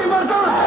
你们干！